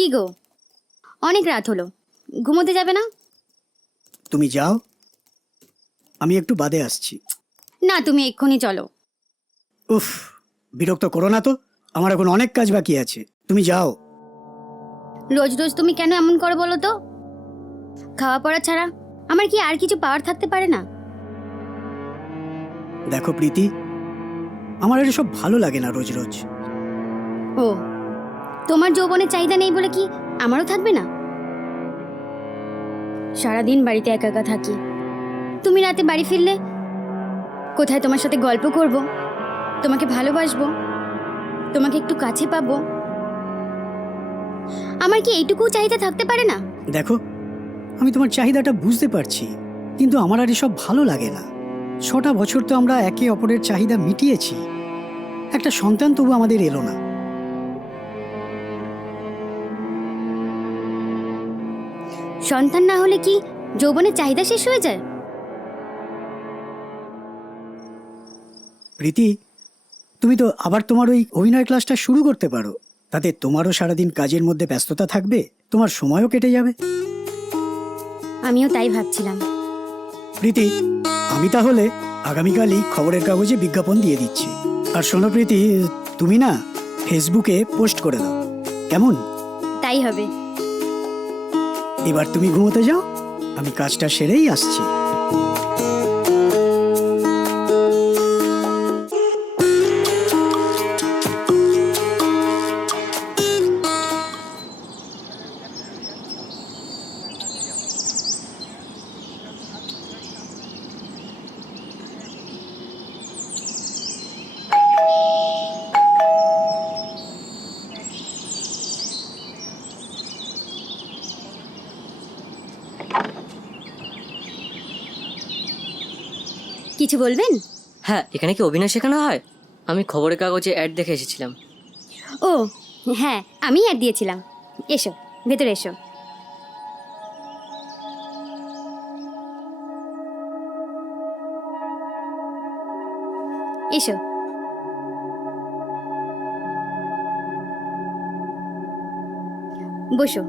কি গো, অনেক রাত হলো, ঘুমোতে যাবে না? তুমি যাও, আমি একটু বাদে আসছি। না, তুমি এক্ষুনি চলো। উফ, বিরক্ত করো না তো, আমার এখন অনেক কাজ বাকি আছে। তুমি যাও। রোজ রোজ তুমি কেন এমন করো বলো তো? খাওয়া পড়া ছাড়া আমার কি আর কিছু পাওয়ার থাকতে পারে না? দেখো প্রীতি, আমার এসব ভালো লাগে না রোজ রোজ। ও, তোমার যৌবনের চাহিদা নেই বলে কি আমারও থাকবে না? সারাদিন বাড়িতে একা একা থাকি, তুমি রাতে বাড়ি ফিরলে কোথায় তোমার সাথে গল্প করব, তোমাকে ভালোবাসবো, তোমাকে একটু কাছে পাবো। আমার কি এইটুকু চাহিদা থাকতে পারে না? দেখো, আমি তোমার চাহিদাটা বুঝতে পারছি, কিন্তু আমার আর এসব ভালো লাগে না। 6টা বছর তো আমরা একে অপরের চাহিদা মিটিয়েছি, একটা সন্তান তবু আমাদের এলো না। সন্তান না হলে কি যৌবনের চাহিদা শেষ হয়ে যায়? প্রীতি, তুমি তো আবার তোমার ওই অভিনয় ক্লাসটা শুরু করতে পারো। তাতে তোমারও সারাদিন কাজের মধ্যে ব্যস্ততা থাকবে, তোমার সময়ও কেটে যাবে। আমিও তাই ভাবছিলাম। প্রীতি, আমি তাহলে আগামীকালই খবরের কাগজে বিজ্ঞাপন দিয়ে দিচ্ছি। আর শোনো প্রীতি, তুমি না ফেসবুকে পোস্ট করে দাও, কেমন? তাই হবে। এবার তুমি ঘুমোতে যাও, আমি কাজটা সেরেই আসছি। কিছু বলবেন? হ্যাঁ, এখানে কি অভিনয় শেখানো হয়? আমি খবরের কাগজে অ্যাড দেখে এসেছিলাম। ও হ্যাঁ, আমি অ্যাড দিয়েছিলাম। এসো, ভেতরে এসো। এসো। বসো।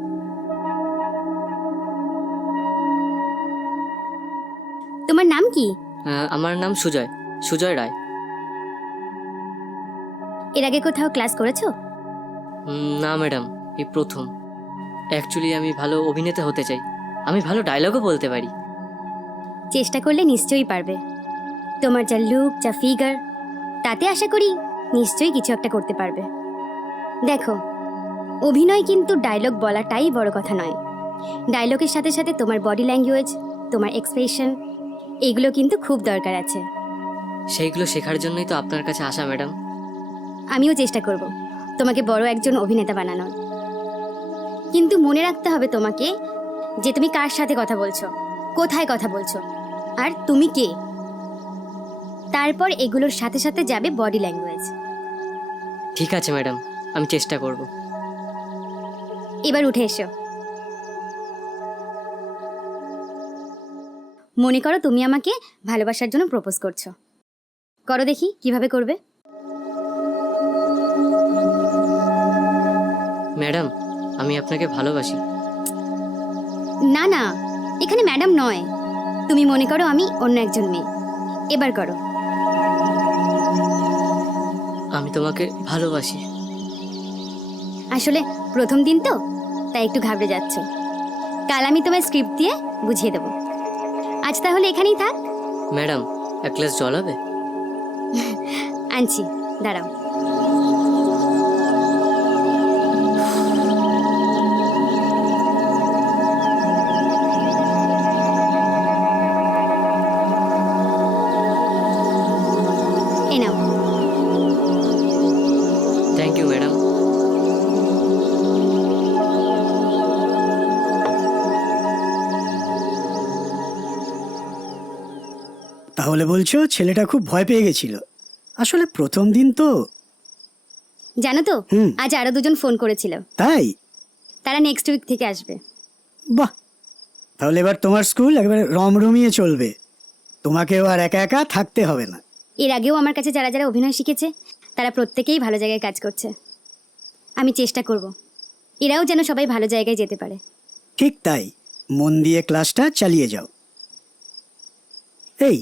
তোমার নাম কি? আমার নাম সুজয়, সুজয় রায়। এর আগে কোথাও ক্লাস করেছো? না ম্যাডাম, এই প্রথম। অ্যাকচুয়ালি আমি ভালো অভিনেতা হতে চাই, আমি ভালো ডায়লগও বলতে পারি। চেষ্টা করলে নিশ্চয়ই পারবে। তোমার যা লুক, যা ফিগার, তাতে আশা করি নিশ্চয়ই কিছু একটা করতে পারবে। দেখো, অভিনয় কিন্তু ডায়লগ বলাটাই বড় কথা নয়। ডায়লগের সাথে সাথে তোমার বডি ল্যাঙ্গুয়েজ, তোমার এক্সপ্রেশন, এগুলো কিন্তু খুব দরকার আছে। সেইগুলো শেখার জন্যই তো আপনার কাছে আসা ম্যাডাম। আমিও চেষ্টা করব তোমাকে বড় একজন অভিনেতা বানানোর। কিন্তু মনে রাখতে হবে তোমাকে যে তুমি কার সাথে কথা বলছো, কোথায় কথা বলছো, আর তুমি কে। তারপর এগুলোর সাথে সাথে যাবে বডি ল্যাঙ্গুয়েজ। ঠিক আছে ম্যাডাম, আমি চেষ্টা করব। এবার উঠে এসো। মনে করো তুমি আমাকে ভালোবাসার জন্য প্রপোজ করছো। করো দেখি কিভাবে করবে। ম্যাডাম, আমি আপনাকে ভালোবাসি। না না, এখানে ম্যাডাম নয়। তুমি মনে করো আমি অন্য একজন মেয়ে। এবার করো। আমি তোমাকে ভালোবাসি। আসলে প্রথম দিন তো, তাই একটু ঘাবড়ে যাচ্ছ। কাল আমি তোমার স্ক্রিপ্ট দিয়ে বুঝিয়ে দেবো। আজ তাহলে এখানেই থাক। ম্যাডাম, এক গ্লাস জল হবে? আনছি, দাঁড়াও। এ নাও। Thank you madam. তাহলে বলছো ছেলেটা খুব ভয় পেয়ে গেছিল? আসলে প্রথম দিন তো। জানো তো, আজ আরো দুজন ফোন করেছিল। তাই? তারা নেক্সট উইক থেকে আসবে। বাহ, তাহলে এবার তোমার স্কুল একেবারে রমরমিয়ে চলবে, তোমাকেও আর একা একা থাকতে হবে না। এর আগেও আমার কাছে যারা যারা অভিনয় শিখেছে তারা প্রত্যেকেই ভালো জায়গায় কাজ করছে। আমি চেষ্টা করব এরাও যেন সবাই ভালো জায়গায় যেতে পারে। ঠিক তাই, মন দিয়ে ক্লাসটা চালিয়ে যাও। এই,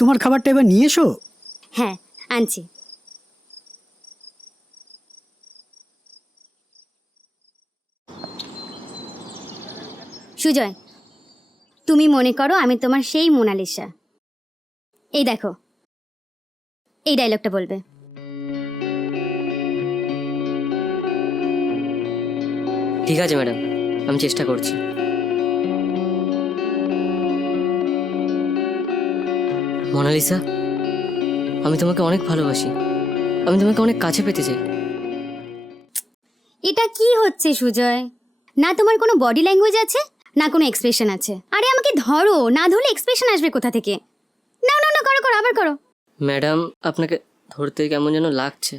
তোমার খাবারটা এবার নিয়ে এসো। হ্যাঁ, আনছি। সুজয়, তুমি মনে করো আমি তোমার সেই মোনালিসা। এই দেখো, এই ডায়লগটা বলবে। ঠিক আছে ম্যাডাম, আমি চেষ্টা করছি। মোনালিসা, আমি তোমাকে অনেক ভালোবাসি, আমি তোমাকে অনেক কাছে পেতে চাই। এটা কি হচ্ছে সুজয়? না তোমার কোনো বডি ল্যাঙ্গুয়েজ আছে, না কোনো এক্সপ্রেশন আছে। আরে আমাকে ধরো, না ধরলে এক্সপ্রেশন আসবে কোথা থেকে? না না না, করো করো, আবার করো। ম্যাডাম, আপনাকে ধরতে কেমন যেন লাগছে।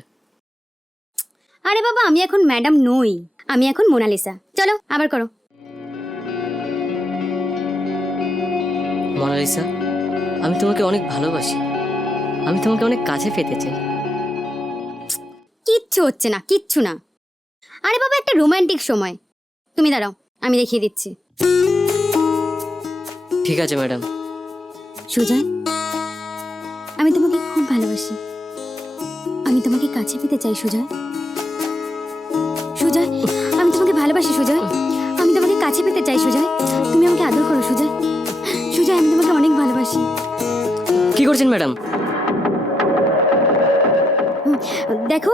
আরে বাবা, আমি এখন ম্যাডাম নই, আমি এখন মোনালিসা। চলো আবার করো। মোনালিসা, আমি তোমাকে অনেক ভালোবাসি, আমি তোমাকে অনেক কাছে পেতে চাই। কিচ্ছু হচ্ছে না, কিচ্ছু না। আরে বাবা, একটা রোমান্টিক সময়। তুমি দাঁড়াও, আমি দেখিয়ে দিচ্ছি। ঠিক আছে ম্যাডাম। সুজয়, আমি তোমাকে খুব ভালোবাসি, আমি তোমাকে কাছে পেতে চাই। সুজয়, সুজয়, আমি তোমাকে ভালোবাসি। সুজয়, আমি তোমাকে কাছে পেতে চাই। সুজয়, তুমি আমাকে আদর করো। সুজয়, সুজয়, আমি তোমাকে অনেক ভালোবাসি। কি করছেন ম্যাডাম? দেখো,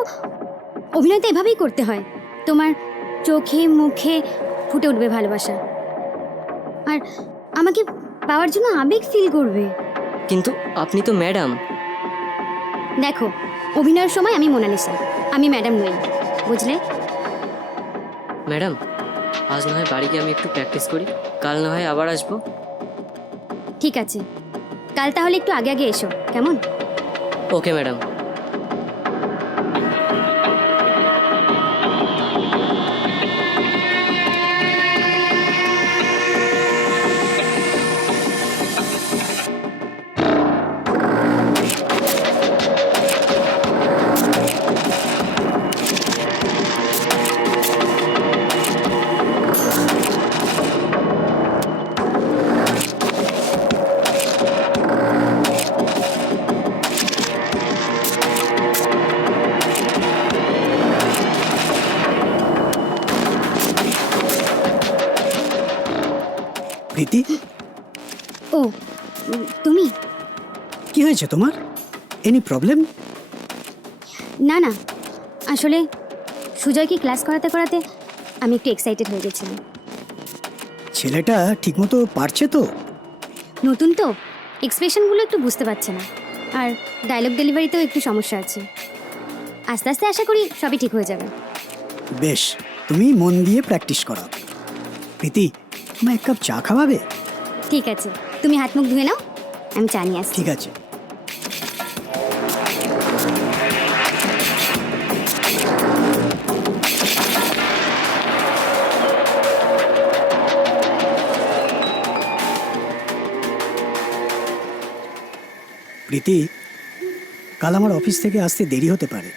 অভিনয় তো এভাবেই করতে হয়। তোমার চোখে মুখে ফুটে উঠবে ভালোবাসা, আর আমাকে পাওয়ার জন্য আবেগ ফিল করবে। কিন্তু আপনি তো ম্যাডাম। দেখো, অভিনয়ের সময় আমি মোনালিসা, আমি ম্যাডাম নই, বুঝলে? ম্যাডাম, আজ না হয় বাড়ি গিয়ে আমি একটু প্র্যাকটিস করি, কাল না হয় আবার আসবো। ঠিক আছে, কাল তাহলে একটু আগে আগে এসো, কেমন? Okay madam. প্রীতি, ও, তুমি? কি হয়েছে তোমার? Any problem? না না, আসলে সুজয়কে ক্লাস করাতে করাতে আমি একটু এক্সাইটেড হয়ে গেছিলাম। ছেলেটা ঠিকমতো পারছে তো? নতুন তো, এক্সপ্রেশনগুলো একটু বুঝতে পারছে না, আর ডায়লগ ডেলিভারিতেও একটু সমস্যা আছে। আস্তে আস্তে আশা করি সবই ঠিক হয়ে যাবে। বেশ, তুমি মন দিয়ে প্র্যাকটিস করো। প্রীতি, তোমায় এক কাপ চা খাওয়াবে? ঠিক আছে, তুমি হাত মুখ ধুয়ে নাও, আমি চা নিয়ে আসছি। ঠিক আছে। প্রীতি, কাল আমার অফিস থেকে আসতে দেরি হতে পারে।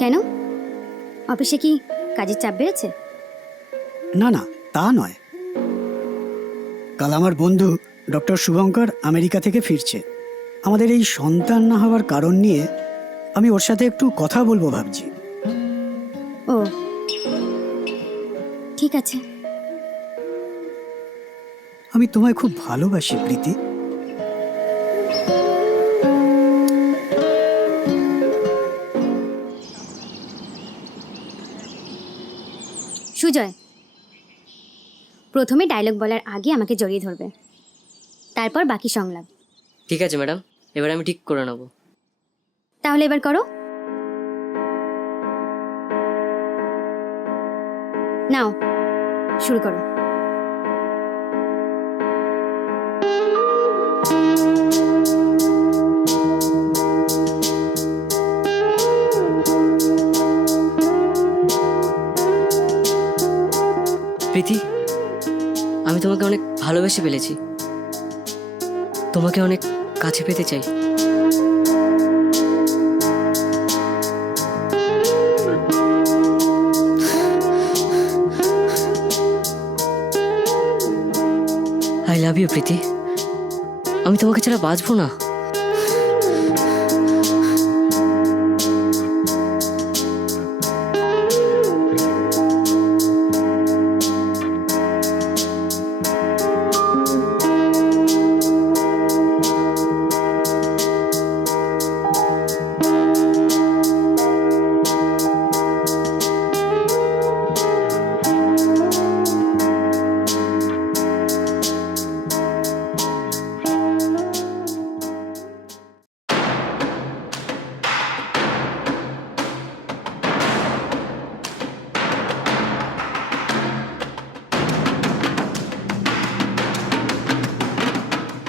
কেন? অফিসে কি কাজের চাপ বেড়েছে? না না, তা নয়। কাল আমার বন্ধু ডক্টর শুভঙ্কর আমেরিকা থেকে ফিরছে। আমাদের এই সন্তান না হওয়ার কারণ নিয়ে আমি ওর সাথে একটু কথা বলবো ভাবছি। ও, ঠিক আছে। আমি তোমায় খুব ভালোবাসি প্রীতি। সুজয়, প্রথমে ডায়লগ বলার আগে আমাকে জড়িয়ে ধরবে, তারপর বাকি সংলাপ। ঠিক আছে ম্যাডাম, এবার আমি ঠিক করে নেব। তাহলে এবার করো। নাও, শুরু করো। প্রীতি, আমি তোমাকে অনেক ভালোবেসে ফেলেছি, তোমাকে অনেক কাছে পেতে চাই। লাভ ইউ প্রীতি। আমি তোমাকে ছাড়া বাঁচবো না।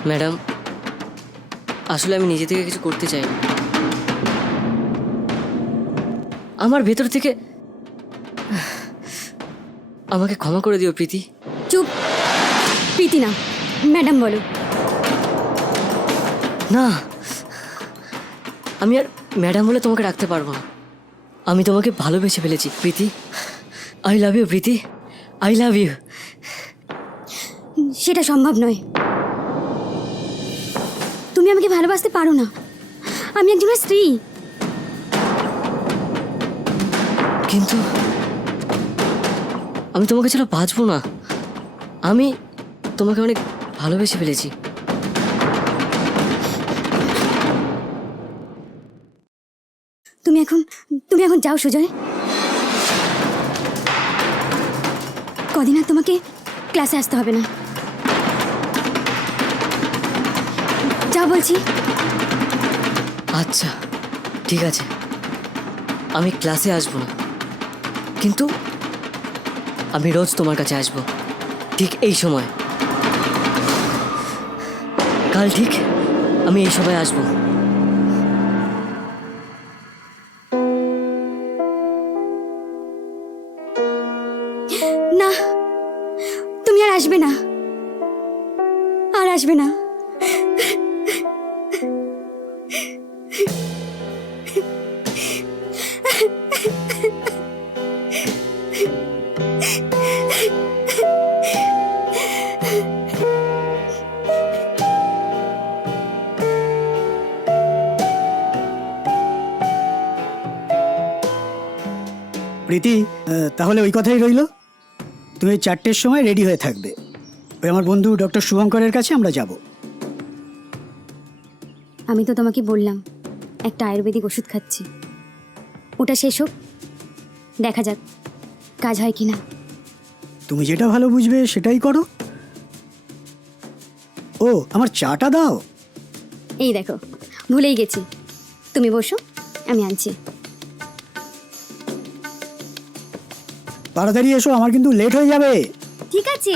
ম্যাডাম, আসলে আমি নিজে থেকে কিছু করতে চাই না। আমার ভেতর থেকে আমাকে ক্ষমা করে দিও প্রীতি। চুপ। প্রীতি না, ম্যাডাম বলো। না, আমি আর ম্যাডাম বলে তোমাকে রাখতে পারবো না। আমি তোমাকে ভালোবেসে ফেলেছি Preeti. I love you Preeti, I love you. সেটা সম্ভব নয়। তুমি আমাকে ভালোবাসতে পারো না। আমি একজনের স্ত্রী। কিন্তু আমি তোমাকে ছাড়া বাঁচবো না। আমি তোমাকে অনেক ভালোবেসে ফেলেছি। তুমি এখন যাও সুজয়। কদিন আর তোমাকে ক্লাসে আসতে হবে না। যা বলছি। আচ্ছা ঠিক আছে, আমি ক্লাসে আসবো না, কিন্তু আমি রোজ তোমার কাছে আসবো ঠিক এই সময়। কাল ঠিক আমি এই সময় আসবো। না, তুমি আর আসবে না, আর আসবে না। প্রীতি, তাহলে ওই কথাই রইল। তুমি 4টের সময় রেডি হয়ে থাকবে। ওই আমার বন্ধু ডক্টর শুভঙ্করের কাছে আমরা যাব। আমি তো তোমাকে বললাম একটা আয়ুর্বেদিক ওষুধ খাচ্ছি। ওটা শেষ হোক, দেখা যাক কাজ হয় কিনা। তুমি যেটা ভালো বুঝবে সেটাই করো। ও, আমার চাটা দাও। এই দেখো, ভুলেই গেছি। তুমি বসো, আমি আনছি। তাড়াতাড়ি এসো, আমার কিন্তু লেট হয়ে যাবে। ঠিক আছে।